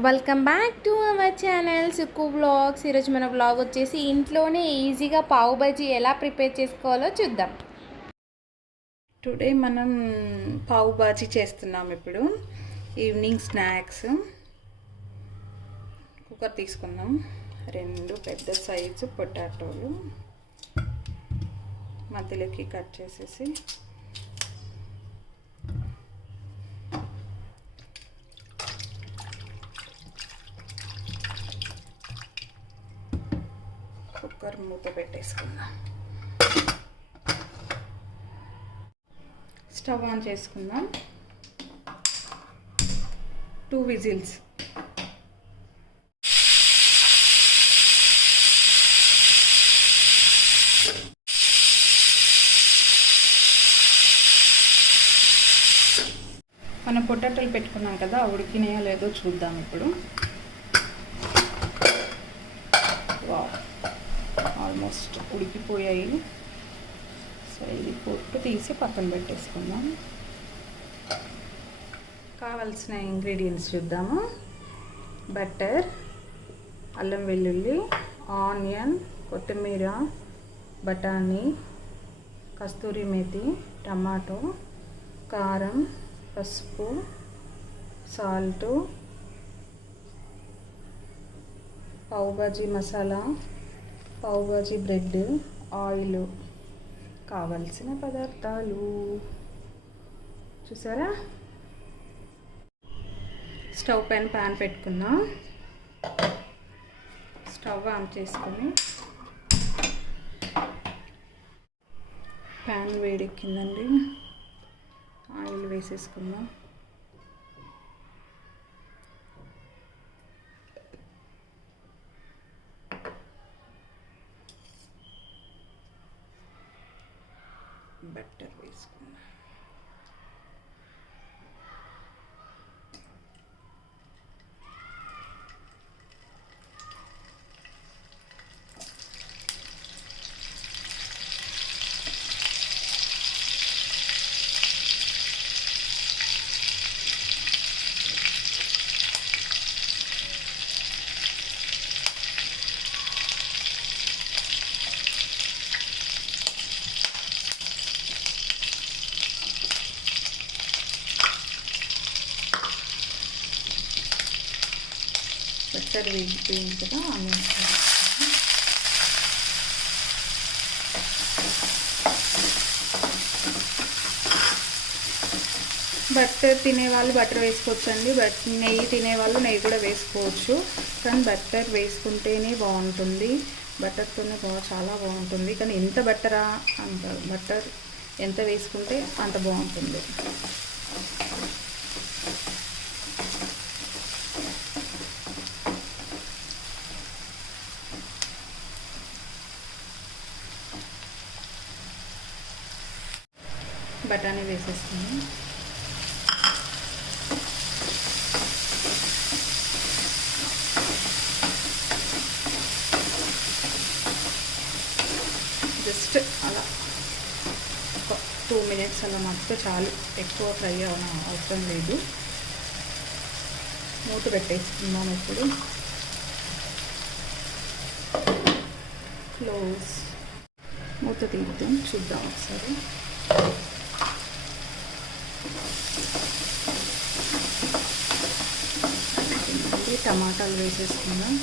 Welcome back to our channel Sukku వ్లాగ్స్. ఈరోజు మన వ్లాగ్ వచ్చేసి ఇంట్లోనే ఈజీగా పావు బజ్జీ ఎలా ప్రిపేర్ చేసుకోవాలో చూద్దాం. టుడే మనం పావు బాజీ చేస్తున్నాం. ఇప్పుడు ఈవినింగ్ స్నాక్స్. కుక్కర్ తీసుకుందాం. 2 పెద్ద సైజు పొటాటోలు మధ్యలోకి కట్ చేసేసి కుక్కర్ మూత పెట్టేసుకుందాం. స్టవ్ ఆన్ చేసుకుందాం. 2 విజిల్స్. మనం పొటాటోలు పెట్టుకున్నాం కదా, ఉడికినాయో లేదో చూద్దాం ఇప్పుడు. ఆల్మోస్ట్ ఉడికిపోయాయి. సో ఇది పొట్టు తీసి పక్కన పెట్టేసుకుందాం. కావాల్సిన ఇంగ్రీడియంట్స్ చూద్దాము. బటర్, అల్లం వెల్లుల్లి, ఆనియన్, కొత్తిమీర, బఠానీ, కస్తూరి మేతి, టమాటో, కారం, పసుపు, సాల్టు, పావు భాజీ మసాలా, పావు భాజీ బ్రెడ్, ఆయిల్. కావలసిన పదార్థాలు చూసారా. స్టవ్ పైన ప్యాన్ పెట్టుకుందాం. స్టవ్ ఆన్ చేసుకొని ప్యాన్ వేడెక్కిందండి. ఆయిల్ వేసేసుకుందాం. బటర్ వేసుకుందాం. బటర్ వేగిపోయింది కదా, ఆనియన్స్. బటర్ తినేవాళ్ళు బటర్ వేసుకోవచ్చు అండి. నెయ్యి తినేవాళ్ళు నెయ్యి కూడా వేసుకోవచ్చు. కానీ బటర్ వేసుకుంటేనే బాగుంటుంది. బటర్తోనే చాలా బాగుంటుంది. కానీ ఎంత బట్టరా అంత బటర్ ఎంత వేసుకుంటే అంత బాగుంటుంది. బఠానీ వేసేస్తాను. జస్ట్ అలా ఒక 2 మినిట్స్ అలా మగ్గితే చాలు. ఎక్కువ ఫ్రై అవసరం లేదు. మూత పెట్టేసుకుందాం ఇప్పుడు. క్లోజ్. మూత తీద్దాం, చూద్దాం ఒకసారి. టమాటాలు వేసేసుకుందాం.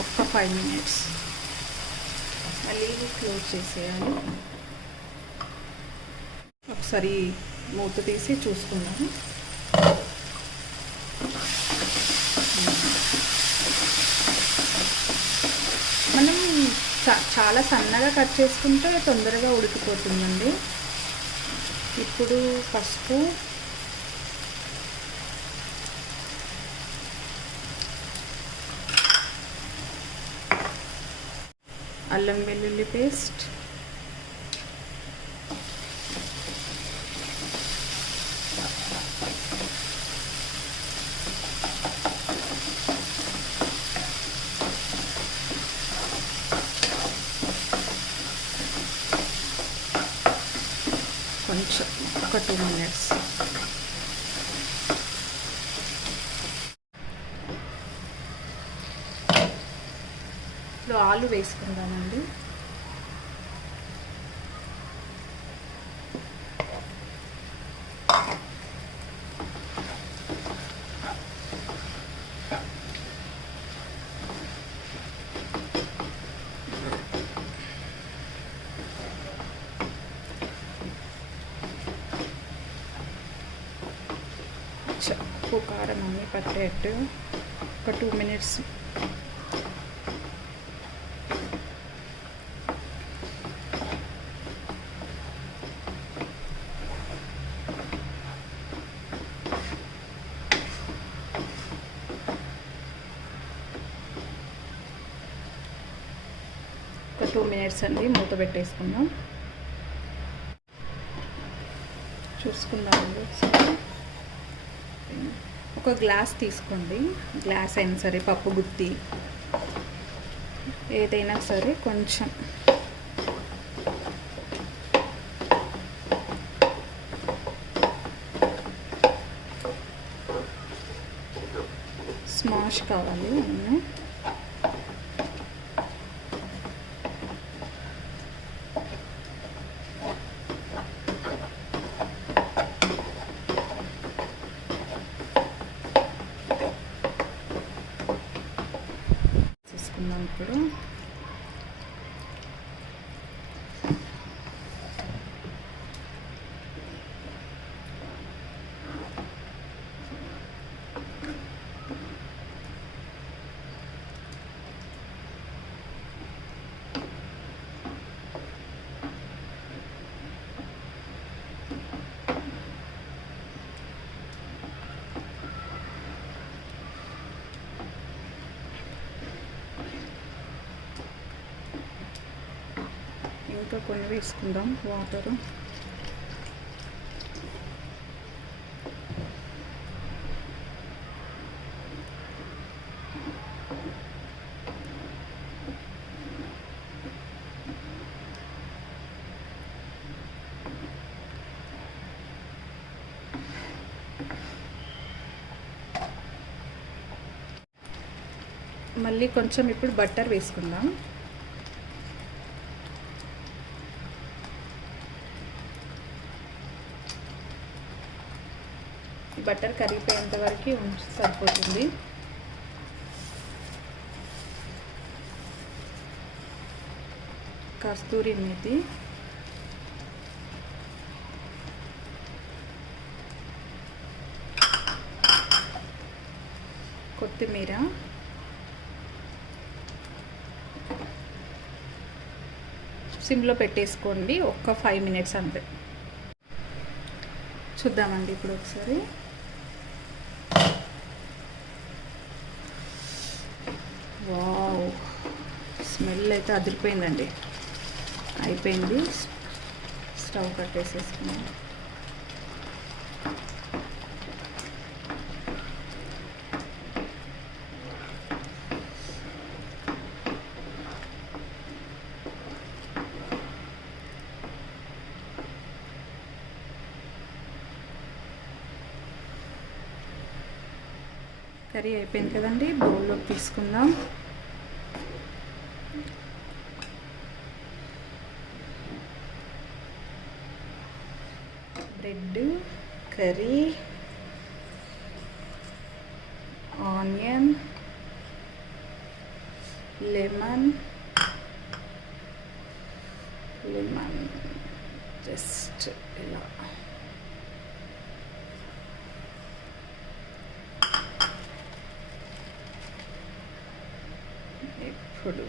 ఒక్క 5 మినిట్స్. మళ్ళీ క్లోజ్ చేసేయాలి. ఒకసారి మూత తీసి చూసుకుందాము. మనం చాలా సన్నగా కట్ చేసుకుంటే తొందరగా ఉడికిపోతుందండి. ఇప్పుడు పసుపు, అల్లం వెల్లుల్లి పేస్ట్, ఒక 2 మినిట్స్. ఇప్పుడు ఆలు వేసుకుందామండి. ఉప్పు కారం అన్నీ పట్టేట్టు ఒక 2 మినిట్స్. ఒక 2 మినిట్స్ అండి, మూత పెట్టేసుకుందాం. చూసుకుందామండి ఒకసారి. ఒక గ్లాస్ తీసుకోండి, గ్లాస్ అయినా సరే, పప్పు గుత్తి ఏదైనా సరే, కొంచెం స్మాష్ కావాలి. తీసుకుందాం ఇప్పుడు. ఇంకా కొన్ని వేసుకుందాం వాటరు. మళ్ళీ కొంచెం ఇప్పుడు బటర్ వేసుకుందాం. బటర్ కరిగిపోయేంత వరకు సరిపోతుంది. కస్తూరి మేతి, కొత్తిమీర, సిమ్లో పెట్టేసుకోండి. ఒక్క 5 మినిట్స్ అంతే. చూద్దామండి ఇప్పుడు ఒకసారి. వావ్, స్మెల్ అయితే అదిరిపోయిందండి. అయిపోయింది. స్టవ్ కట్టేసేసుకున్నాం. కర్రీ అయిపోయింది కదండి, బౌల్లోకి తీసుకుందాం. Bread, curry, onion, lemon just ఇలా ఇప్పుడు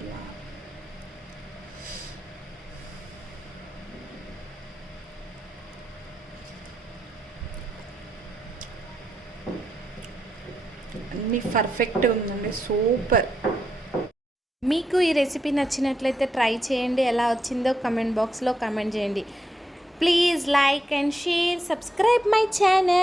ఇలా అన్నీ పర్ఫెక్ట్గా ఉందండి, సూపర్. మీకు ఈ రెసిపీ నచ్చినట్లయితే ట్రై చేయండి. ఎలా వచ్చిందో కమెంట్ బాక్స్లో కమెంట్ చేయండి. Please like and share, subscribe my channel.